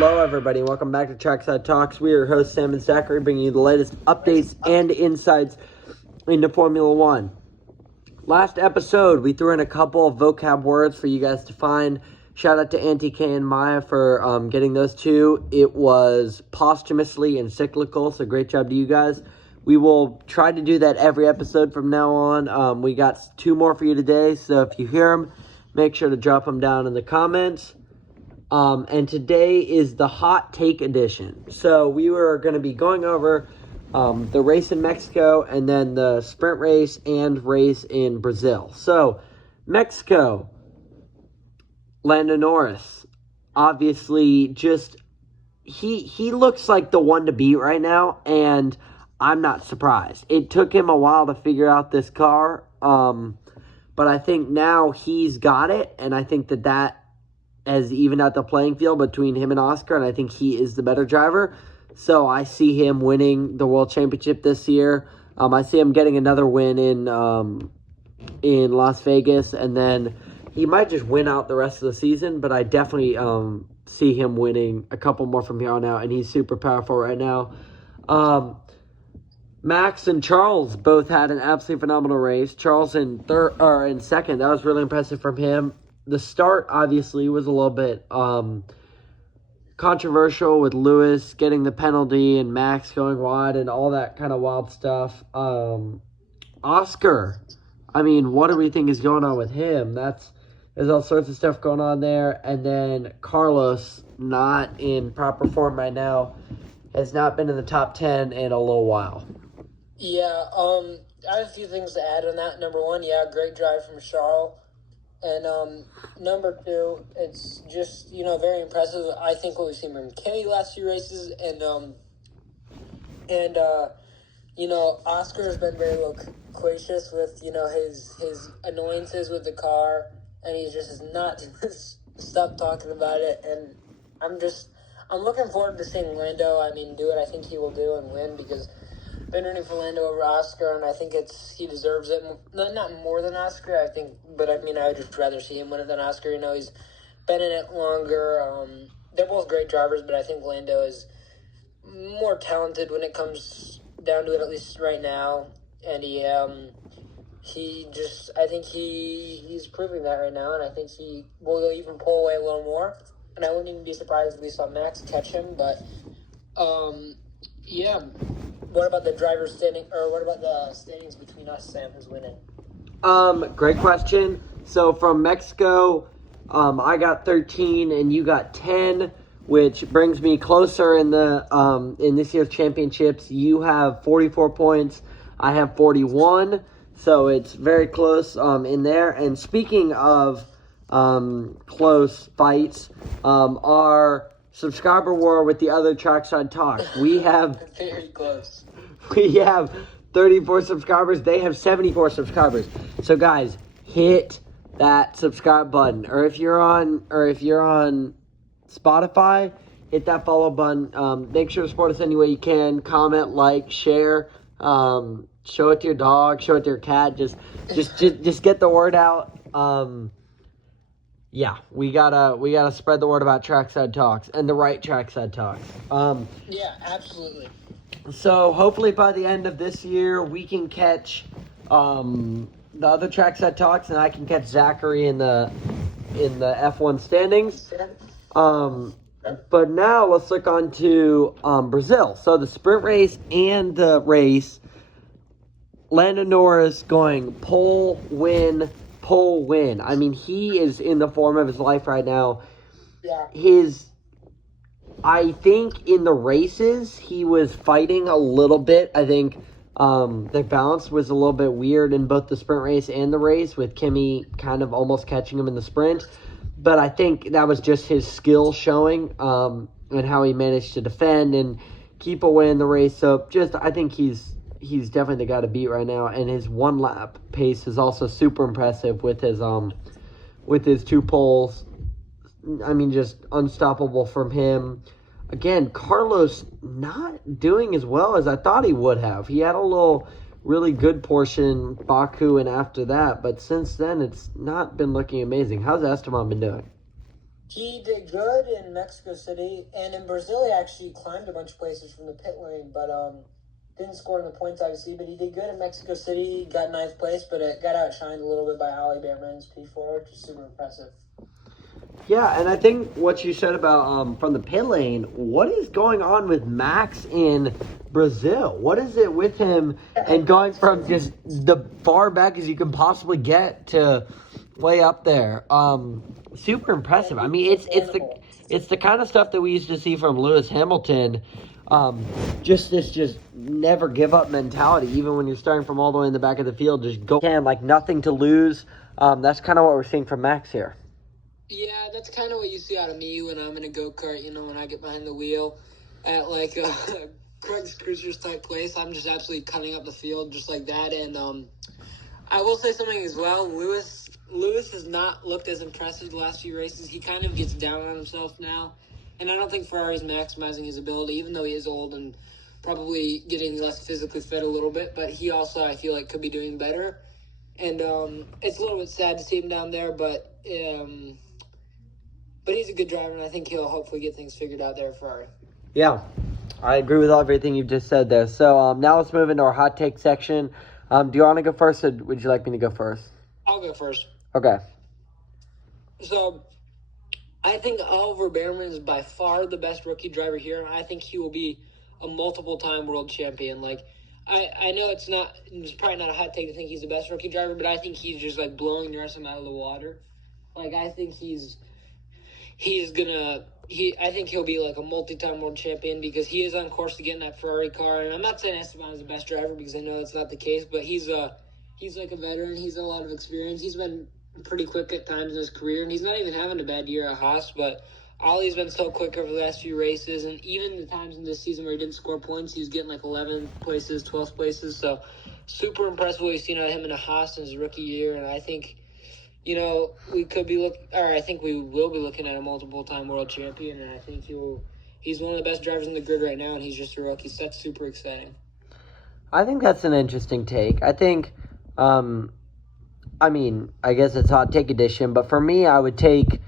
Hello, everybody. Welcome back to Trackside Talks. We are your hosts, Sam and Zachary, bringing you the latest updates and insights into Formula One. Last episode, we threw in a couple of vocab words for you guys to find. Shout out to Auntie Kay and Maya for getting those two. It was posthumously and cyclical, so great job to you guys. We will try to do that every episode from now on. We got two more for you today, so if you hear them, make sure to drop them down in the comments. And today is the hot take edition. So we were going to be going over the race in Mexico and then the sprint race and race in Brazil. So Mexico, Lando Norris, obviously just he looks like the one to beat right now, and I'm not surprised. It took him a while to figure out this car, but I think now he's got it, and I think that has evened out the playing field between him and Oscar, and I think he is the better driver. So I see him winning the World Championship this year. I see him getting another win in Las Vegas, and then he might just win out the rest of the season, but I definitely see him winning a couple more from here on out, and he's super powerful right now. Max and Charles both had an absolutely phenomenal race. Charles in second. That was really impressive from him. The start, obviously, was a little bit controversial with Lewis getting the penalty and Max going wide and all that kind of wild stuff. Oscar, I mean, what do we think is going on with him? There's all sorts of stuff going on there. And then Carlos, not in proper form right now, has not been in the top 10 in a little while. Yeah, I have a few things to add on that. Number one, great drive from Charles. And number two, it's just, very impressive. I think what we've seen from Kenny last few races, and Oscar has been very loquacious with, his annoyances with the car, and he just has not stopped talking about it. And I'm looking forward to seeing Lando, do what I think he will do and win, because I've been rooting for Lando over Oscar, and I think he deserves it. Not more than Oscar, I think, but I would just rather see him win it than Oscar. He's been in it longer. They're both great drivers, but I think Lando is more talented when it comes down to it, at least right now. And I think he's proving that right now, and I think he will even pull away a little more. And I wouldn't even be surprised if we saw Max catch him, but yeah. What about the driver's standing, or what about the standings between us, Sam, who's winning? Great question. So from Mexico, I got 13 and you got 10, which brings me closer in this year's championships. You have 44 points. I have 41. So it's very close in there. And speaking of close fights, our subscriber war with the other Trackside Talks. We have very close. We have 34 subscribers. They have 74 subscribers. So guys, hit that subscribe button. Or if you're on Spotify, hit that follow button. Make sure to support us any way you can. Comment, like, share. Show it to your dog. Show it to your cat. Just get the word out. Yeah, we gotta spread the word about Trackside Talks and the right Trackside Talks. Yeah, absolutely. So hopefully by the end of this year we can catch the other Trackside Talks, and I can catch Zachary in the F1 standings. But now let's look on to Brazil. So the sprint race and the race, Lando Norris going pole win. I mean, he is in the form of his life right now. Yeah. I think in the races, he was fighting a little bit. I think the balance was a little bit weird in both the sprint race and the race, with Kimi kind of almost catching him in the sprint. But I think that was just his skill showing and how he managed to defend and keep away in the race. So I think he's definitely the guy to beat right now, and his one lap pace is also super impressive with his two poles. I mean, just unstoppable from him. Again, Carlos not doing as well as I thought he would have. He had a little really good portion Baku and after that, but since then it's not been looking amazing. How's Esteban been doing? He did good in Mexico City, and in Brazil he actually climbed a bunch of places from the pit lane, but didn't score in the points obviously. But he did good in Mexico City, got ninth place, but it got outshined a little bit by Ali Behrman's P4, which is super impressive. Yeah, and I think what you said about from the pit lane, what is going on with Max in Brazil? What is it with him and going from just the far back as you can possibly get to way up there? Super impressive. I mean, it's the kind of stuff that we used to see from Lewis Hamilton. Just never give up mentality, even when you're starting from all the way in the back of the field. Just go, like nothing to lose. That's kind of what we're seeing from Max here. Yeah, that's kind of what you see out of me when I'm in a go-kart, when I get behind the wheel at, like, Craig's Cruisers type place. I'm just absolutely cutting up the field just like that. And I will say something as well. Lewis has not looked as impressive the last few races. He kind of gets down on himself now. And I don't think Ferrari's maximizing his ability, even though he is old and probably getting less physically fit a little bit. But he also, I feel like, could be doing better. And it's a little bit sad to see him down there, but he's a good driver, and I think he'll hopefully get things figured out there at Ferrari. Yeah, I agree with everything you've just said there. So now let's move into our hot take section. Do you want to go first, or would you like me to go first? I'll go first. Okay. So I think Oliver Behrman is by far the best rookie driver here, and I think he will be a multiple-time world champion. Like, I know it's probably not a hot take to think he's the best rookie driver, but I think he's just, like, blowing the rest of them out of the water. Like, I think I think he'll be like a multi-time world champion because he is on course to get in that Ferrari car. And I'm not saying Esteban is the best driver because I know that's not the case, but he's like a veteran. He's got a lot of experience. He's been pretty quick at times in his career, and he's not even having a bad year at Haas, but Ollie's been so quick over the last few races, and even the times in this season where he didn't score points, he was getting like 11th places, 12th places. So super impressed what we've seen out of him in a Haas in his rookie year, and I think we could be I think we will be looking at a multiple-time world champion, and I think he's one of the best drivers in the grid right now, and he's just a rookie. So that's super exciting. I think that's an interesting take. I think, I guess it's hot take edition, but for me, I would take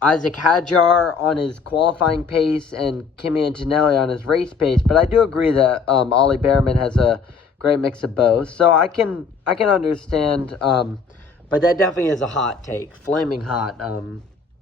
Isaac Hadjar on his qualifying pace and Kimi Antonelli on his race pace. But I do agree that Ollie Behrman has a great mix of both, so I can understand, but that definitely is a hot take, flaming hot,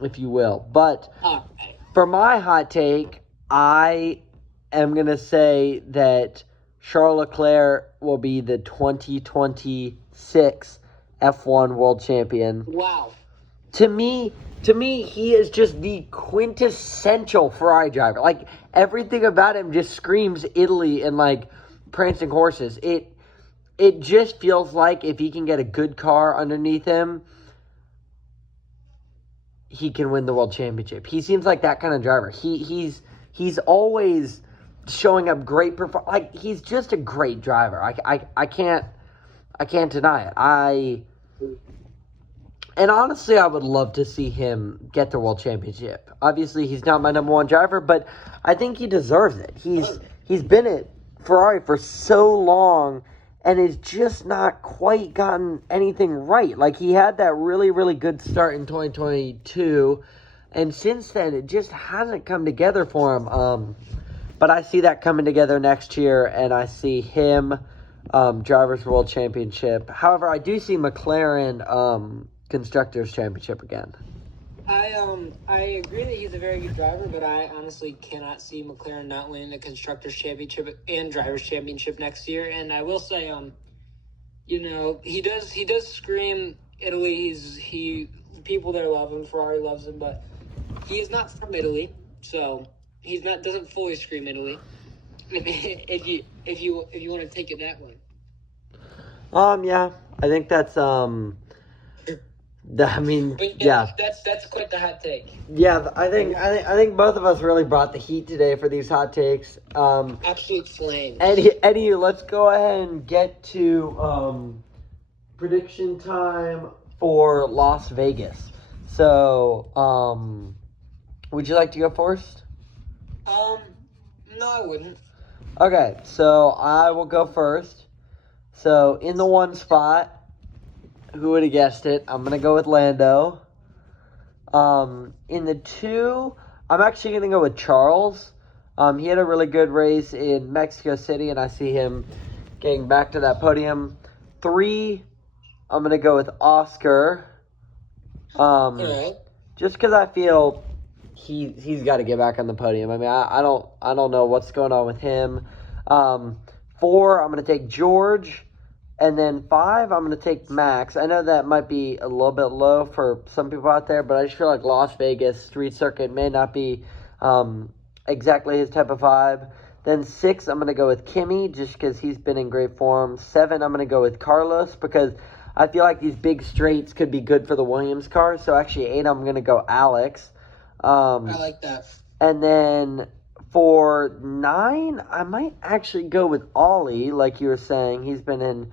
if you will. But for my hot take, I am gonna say that Charles Leclerc will be the 2026 F1 World Champion. Wow. To me, he is just the quintessential Ferrari driver. Like, everything about him just screams Italy and like prancing horses. It just feels like if he can get a good car underneath him, he can win the world championship. He seems like that kind of driver. He's always showing up great performance. Like, he's just a great driver. I can't deny it. And honestly, I would love to see him get the world championship. Obviously, he's not my number one driver, but I think he deserves it. He's been at Ferrari for so long and has just not quite gotten anything right. Like, he had that really, really good start in 2022, and since then, it just hasn't come together for him. But I see that coming together next year, and I see him Drivers' World Championship. However, I do see McLaren Constructors Championship again. I agree that he's a very good driver, but I honestly cannot see McLaren not winning the Constructors Championship and Drivers Championship next year. And I will say, he does scream Italy. People there love him. Ferrari loves him, but he is not from Italy, so doesn't fully scream Italy. If you want to take it that way. Yeah, I think that's yeah. That's quite the hot take. Yeah, I think both of us really brought the heat today for these hot takes. Absolute flames. Eddie, let's go ahead and get to prediction time for Las Vegas. So, would you like to go first? No, I wouldn't. Okay, so I will go first. So, in the one spot, who would have guessed it? I'm going to go with Lando. In the 2, I'm actually going to go with Charles. He had a really good race in Mexico City, and I see him getting back to that podium. 3, I'm going to go with Oscar. All right. Just because I feel he's got to get back on the podium. I mean, I don't know what's going on with him. 4, I'm going to take George. And then 5, I'm going to take Max. I know that might be a little bit low for some people out there, but I just feel like Las Vegas street circuit may not be exactly his type of vibe. Then 6, I'm going to go with Kimmy just because he's been in great form. 7, I'm going to go with Carlos because I feel like these big straights could be good for the Williams car. So actually 8, I'm going to go Alex. I like that. And then for 9, I might actually go with Ollie, like you were saying. He's been in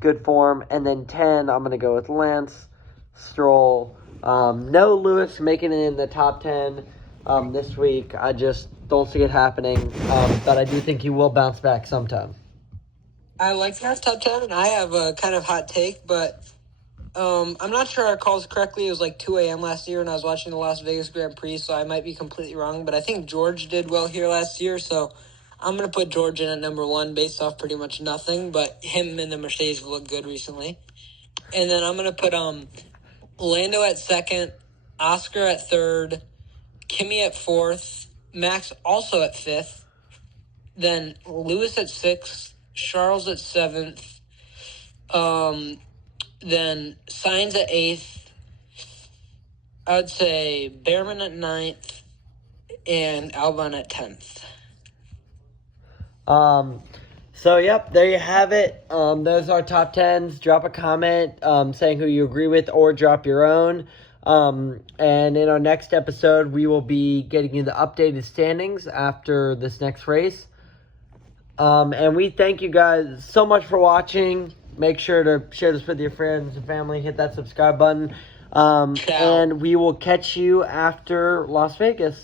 good form. And then 10, I'm going to go with Lance Stroll. No Lewis making it in the top 10 this week. I just don't see it happening. But I do think he will bounce back sometime. I like that top 10. I have a kind of hot take, but I'm not sure I called correctly. It was like 2 a.m. last year, and I was watching the Las Vegas Grand Prix, so I might be completely wrong. But I think George did well here last year, so I'm going to put George in at number 1 based off pretty much nothing, but him and the Mercedes have looked good recently. And then I'm going to put Lando at 2nd, Oscar at 3rd, Kimi at 4th, Max also at 5th, then Lewis at 6th, Charles at 7th, then Sainz at 8th, I would say Behrman at 9th, and Albon at 10th. So, yep, there you have it. Those are our top 10s. Drop a comment saying who you agree with or drop your own. And in our next episode, we will be getting you the updated standings after this next race. And we thank you guys so much for watching. Make sure to share this with your friends and family. Hit that subscribe button. And we will catch you after Las Vegas.